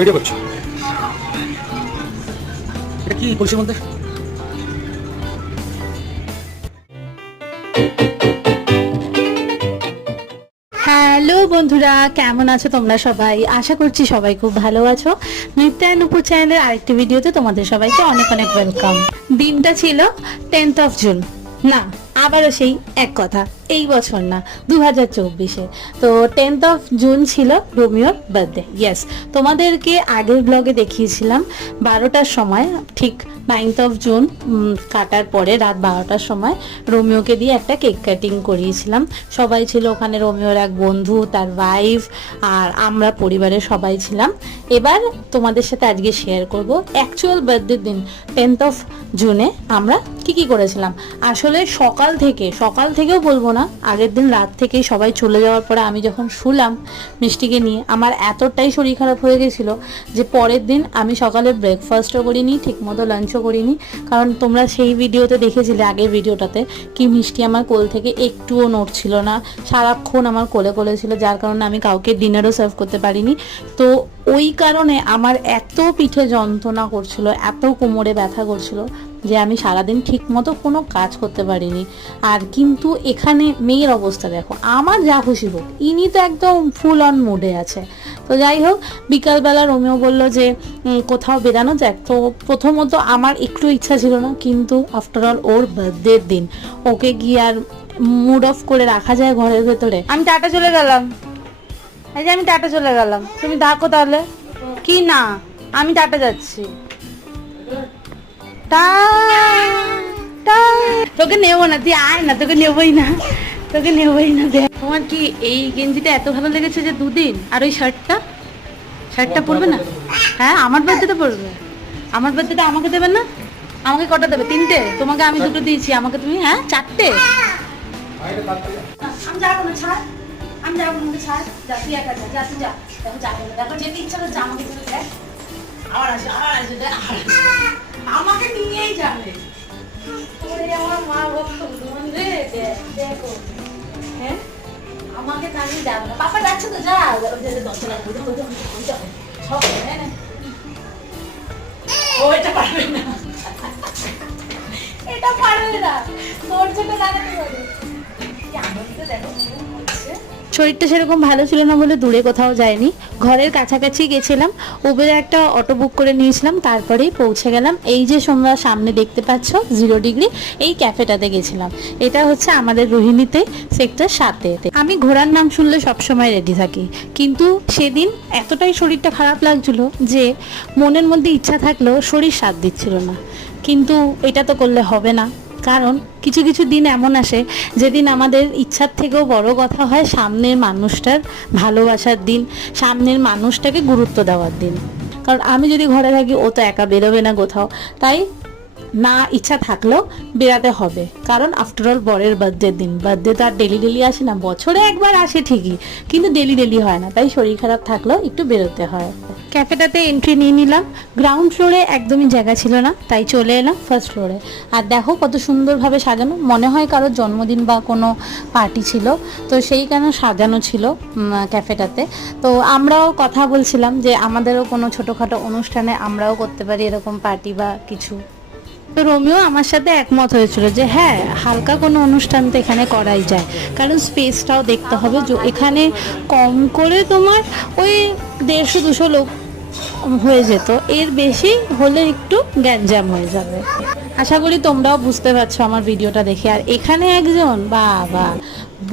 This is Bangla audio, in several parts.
ভিডিও করছো এটা কি পুলিশের মধ্যে? হ্যালো বন্ধুরা, কেমন আছো তোমরা সবাই? আশা করছি সবাই খুব ভালো আছো। নৃত্যানুপুর চ্যানেলের আরেকটি ভিডিওতে তোমাদের সবাইকে অনেক অনেক ওয়েলকাম। দিনটা ছিল 10th of June, না আবারও সেই এক কথা, এই বছর না 2024-এ। তো 10th of June ছিল রোমিওর বার্থডে। ইয়েস, তোমাদেরকে আগের ব্লগে দেখিয়েছিলাম 12টার সময়, ঠিক 9th of June কাটার পরে রাত 12টার সময় রোমিওকে দিয়ে একটা কেক কাটিং করিয়েছিলাম। সবাই ছিল ওখানে, রোমিওর এক বন্ধু, তার ওয়াইফ আর আমরা পরিবারের সবাই ছিলাম। এবার তোমাদের সাথে আজকে শেয়ার করব অ্যাকচুয়াল বার্থডের দিন 10th of June আমরা কি করেছিলাম। আসলে সকাল থেকেও বলবো না, আগের দিন রাত থেকেই সবাই চলে যাওয়ার পরে আমি যখন শুলাম মিষ্টিকে নিয়ে, আমার এতটাই শরীর খারাপ হয়ে গেছিলো যে পরের দিন আমি সকালে ব্রেকফাস্টও করিনি, ঠিকমতো লাঞ্চও করিনি। কারণ তোমরা সেই ভিডিওতে দেখেছিলে, আগের ভিডিওটাতে, কি মিষ্টি আমার কোল থেকে একটুও নড়ছিল না, সারাক্ষণ আমার কোলে ছিল, যার কারণে আমি কাউকে ডিনারও সার্ভ করতে পারিনি। তো ওই কারণে আমার এত পিঠে যন্ত্রণা করছিল, এত কোমরে ব্যথা করছিল যে আমি সারাদিন ঠিক মতো কোনো কাজ করতে পারিনি। আর কিন্তু এখানে মেয়ের অবস্থা দেখো, আমার যা খুশি হোক, ইনি তো একদম ফুল অন মুডে আছে। তো যাই হোক, বিকালবেলা রোমিও বলল যে কোথাও বেরানো যাক। তো প্রথমত আমার একটু ইচ্ছা ছিল না, কিন্তু আফটার অল ওর বার্থডের দিন ওকে গিয়ে আর মুড অফ করে রাখা যায় ঘরের ভেতরে। আমি টাটা চলে গেলাম, এই যে আমি টাটা চলে গেলাম, তুমি দেখো তাহলে কি না, আমি টাটা যাচ্ছি। তোকে নেবো না, তুই আয় না, তোকে নেবই না। দেখ, তোমার কি এই গেঞ্জিটা এত ভালো লেগেছে যে দুদিন, আর ওই শার্টটা পরবে না? হ্যাঁ, আমার বার্থডেতে পরবে। আমার বার্থডেতে আমাকে দেবে না? আমাকে কটা দেবে? 3টে? তোমাকে আমি 2টো দিয়েছি, আমাকে তুমি 4টে? আমি যাবো না, ছাড়, আমি যাবো না, ছাড়, যা তুই একা যা, তুই যা। দেখো যাবো না, দেখো যেতে ইচ্ছা করছে আমাকে তুমি দেখ, আবার আসে আমাকে নিয়েই যাবে। আমার মা রে, দেখো, হ্যাঁ আমাকে দাঁড়িয়ে যাবে না। পাপা যাচ্ছে তো, যা এটা পারবে না, এটা পারবে না, তোর জন্য দাঁড়াতে পারবে। দেখো শরীরটা সেরকম ভালো ছিল না বলে দূরে কোথাও যায়নি, ঘরের কাছাকাছি গেছিলাম, উবের একটা অটো বুক করে নিয়েছিলাম, তারপরেই পৌঁছে গেলাম। এই যে তোমরা সামনে দেখতে পাচ্ছ 0 ডিগ্রি, এই ক্যাফেটাতে গেছিলাম। এটা হচ্ছে আমাদের রোহিণীতে, সেক্টর 7-এ। আমি ঘোরার নাম শুনলে সবসময় রেডি থাকি, কিন্তু সেদিন এতটাই শরীরটা খারাপ লাগছিল যে মনের মধ্যে ইচ্ছা থাকলেও শরীর সাথ দিচ্ছিল না। কিন্তু এটা তো করলে হবে না, কারণ কিছু কিছু দিন এমন আসে যেদিন আমাদের ইচ্ছার থেকেও বড় কথা হয় সামনের মানুষটার ভালোবাসার দিন, সামনের মানুষটাকে গুরুত্ব দেওয়ার দিন। কারণ আমি যদি ঘরে থাকি, ও তো একা বেরোবে না কোথাও, তাই না ইচ্ছা থাকলেও বেরাতে হবে। কারণ আফটারঅল বরের বার্থডের দিন, বার্থডে তো আর ডেলি আসে না, বছরে একবার আসে ঠিকই, কিন্তু ডেলি হয় না, তাই শরীর খারাপ থাকলেও একটু বেরোতে হয়। ক্যাফেটাতে এন্ট্রি নিয়ে নিলাম। গ্রাউন্ড ফ্লোরে একদমই জায়গা ছিল না, তাই চলে এলাম ফার্স্ট ফ্লোরে। আর দেখো কত সুন্দরভাবে সাজানো, মনে হয় কারোর জন্মদিন বা কোনো পার্টি ছিল, তো সেই কারণে সাজানো ছিল ক্যাফেটাতে। তো আমরাও কথা বলছিলাম যে আমাদেরও কোনো ছোটোখাটো অনুষ্ঠানে আমরাও করতে পারি এরকম পার্টি বা কিছু। তো রোমিও আমার সাথে একমত হয়েছিল যে হ্যাঁ, হালকা কোনো অনুষ্ঠান তো এখানে করাই যায়, কারণ স্পেসটাও দেখতে হবে। এখানে কম করে তোমার ওই 150-200 লোক হয়ে যেত, এর বেশি হলে একটু গ্যাঞ্জাম হয়ে যাবে। আশা করি তোমরাও বুঝতে পারছো আমার ভিডিওটা দেখে। আর এখানে একজন বাবা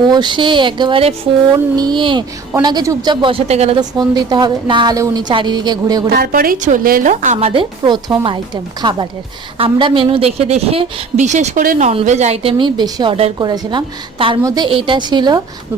বসে একেবারে ফোন নিয়ে, ওনাকে চুপচাপ বসাতে গেলে তো ফোন দিতে হবে, না হলে উনি চারিদিকে ঘুরে তারপরেই চলে এলো আমাদের প্রথম আইটেম খাবারের। আমরা মেনু দেখে বিশেষ করে ননভেজ আইটেমই বেশি অর্ডার করেছিলাম। তার মধ্যে এটা ছিল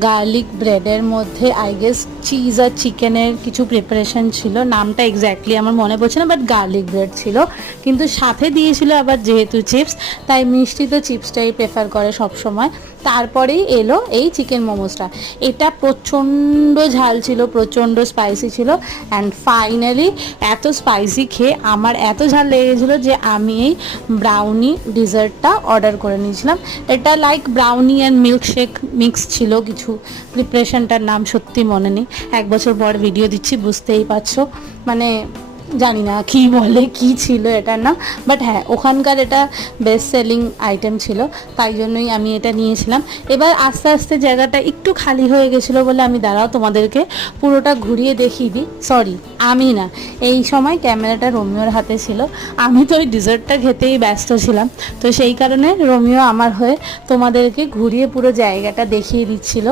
গার্লিক ব্রেডের মধ্যে আই গেস চিজ আর চিকেনের কিছু প্রিপারেশন ছিল, নামটা এক্স্যাক্টলি আমার মনে পড়ছে না, বাট গার্লিক ব্রেড ছিল। কিন্তু সাথে দিয়েছিল আবার, যেহেতু যেহেতু চিপস, তাই মিষ্টি তো চিপসটাই প্রেফার করে সব সময়। তারপরেই এলো এই চিকেন মোমোসটা। এটা প্রচণ্ড ঝাল ছিল, প্রচণ্ড স্পাইসি ছিল, অ্যান্ড ফাইনালি এত স্পাইসি খেয়ে আমার এত ঝাল লেগেছিলো যে আমি এই ব্রাউনি ডিজার্টটা অর্ডার করে নিয়েছিলাম। এটা like brownie and milkshake mix ছিল কিছু, প্রিপারেশনটার নাম সত্যি মনে নেই, 1 বছর পর ভিডিও দিচ্ছি বুঝতেই পারছো, মানে জানি না কী বলে, কী ছিল এটার নাম, বাট হ্যাঁ ওখানকার এটা বেস্ট সেলিং আইটেম ছিল, তাই জন্যই আমি এটা নিয়েছিলাম। এবার আস্তে আস্তে জায়গাটা একটু খালি হয়ে গেছিলো বলে আমি দাঁড়াও তোমাদেরকে পুরোটা ঘুরিয়ে দেখিয়ে দিই। সরি, আমি না, এই সময় ক্যামেরাটা রোমিওর হাতে ছিল, আমি তো ওই ডিজার্টটা খেতেই ব্যস্ত ছিলাম, তো সেই কারণে রোমিও আমার হয়ে তোমাদেরকে ঘুরিয়ে পুরো জায়গাটা দেখিয়ে দিচ্ছিল।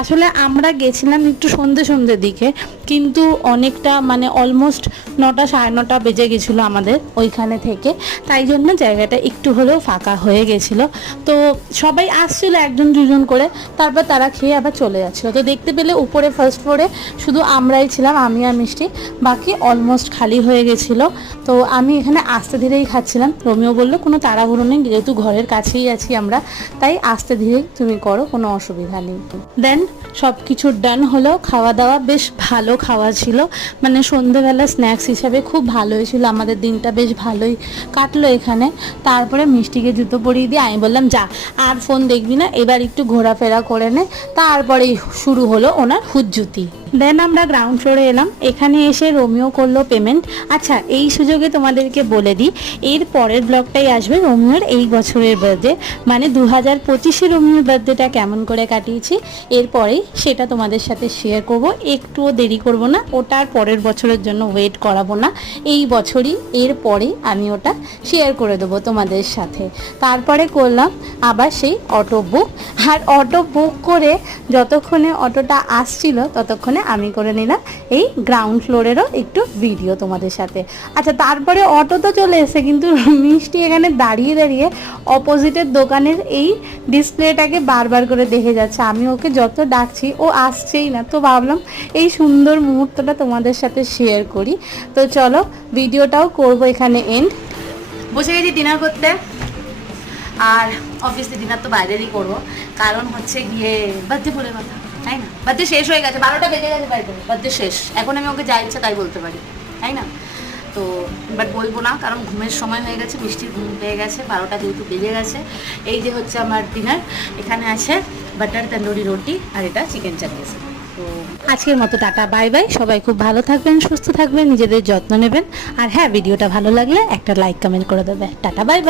আসলে আমরা গেছিলাম একটু সন্ধ্যের দিকে, কিন্তু অনেকটা মানে অলমোস্ট 9টা 9:30 বেজে গেছিলো আমাদের ওইখানে থেকে, তাই জন্য জায়গাটা একটু হলেও ফাঁকা হয়ে গেছিলো। তো সবাই আসছিলো 1-2জন করে, তারপর তারা খেয়ে আবার চলে যাচ্ছিলো। তো দেখতে পেলে উপরে ফার্স্ট ফ্লোরে শুধু আমরাই ছিলাম, আমি আর মিষ্টি, বাকি অলমোস্ট খালি হয়ে গেছিলো। তো আমি এখানে আস্তে ধীরেই খাচ্ছিলাম। রোমিও বললো কোনো তাড়াহুড়ো নেই, যেহেতু ঘরের কাছেই আছি আমরা, তাই আস্তে ধীরেই তুমি করো, কোনো অসুবিধা নেই। দেন সব কিছু ডান হলো, খাওয়া দাওয়া বেশ ভালো খাওয়া ছিল, মানে সন্ধ্যেবেলা স্ন্যাক্স হিসাবে খুব ভালোই ছিল, আমাদের দিনটা বেশ ভালোই কাটলো এখানে। তারপরে মিষ্টিকে জুতো পরিয়ে দিয়ে আমি বললাম যা আর ফোন দেখবি না, এবার একটু ঘোরাফেরা করে নে। তারপরেই শুরু হলো ওনার হুজ্জুতি। দেন আমরা গ্রাউন্ড ফ্লোরে এলাম, এখানে এসে রোমিও করলো পেমেন্ট। আচ্ছা, এই সুযোগে তোমাদেরকে বলে দিই, এর পরের ব্লগটাই আসবে রোমিওর এই বছরের বার্থডে, মানে 2025-এ রোমিওর বার্থডেটা কেমন করে কাটিয়েছি এরপরেই সেটা তোমাদের সাথে শেয়ার করব। একটুও দেরি করব না, ওটার পরের বছরের জন্য ওয়েট করাবো না, এই বছরই এর পরে আমি ওটা শেয়ার করে দেবো তোমাদের সাথে। তারপরে করলাম আবার সেই অটো বুক, আর অটো বুক করে যতক্ষণে অটোটা আসছিল ততক্ষণে আমি করে নিলাম এই গ্রাউন্ড ফ্লোরেরও একটু ভিডিও তোমাদের সাথে। আচ্ছা, তারপরে অটো তো চলে এসেছে, কিন্তু মিষ্টি এখানে দাঁড়িয়ে দাঁড়িয়ে অপোজিটের দোকানের এই ডিসপ্লেটাকে বারবার করে দেখে যাচ্ছে। আমি ওকে যত ডাকছি ও আসছেই না, তো ভাবলাম এই সুন্দর মুহূর্তটা তোমাদের সাথে শেয়ার করি। তো চলো ভিডিওটাও করব এখানে এন্ড। বসে গেছি ডিনার করতে, আর অবভিয়াসলি ডিনার তো বাইরেরই করবো, কারণ হচ্ছে গিয়ে বার্থডে বলে কথা, তাই না? বার্থডে শেষ হয়ে গেছে, 12টা বেজে গেছে, বার্থডে শেষ, এখন আমি ওকে যা ইচ্ছা তাই বলতে পারি, তাই না? তো বাট বলবো না, কারণ ঘুমের সময় হয়ে গেছে, মিষ্টির ঘুম পেয়ে গেছে, 12টা যেহেতু বেজে গেছে। এই যে হচ্ছে আমার ডিনার, এখানে আছে বাটার তন্দুরি রুটি আর এটা চিকেন চাটনি। তো আজকের মতো টাটা, বাই বাই। সবাই খুব ভালো থাকবেন, সুস্থ থাকবেন, নিজেদের যত্ন নেবেন, আর হ্যাঁ ভিডিওটা ভালো লাগলে একটা লাইক কমেন্ট করে দেবে। Tata, bye bye.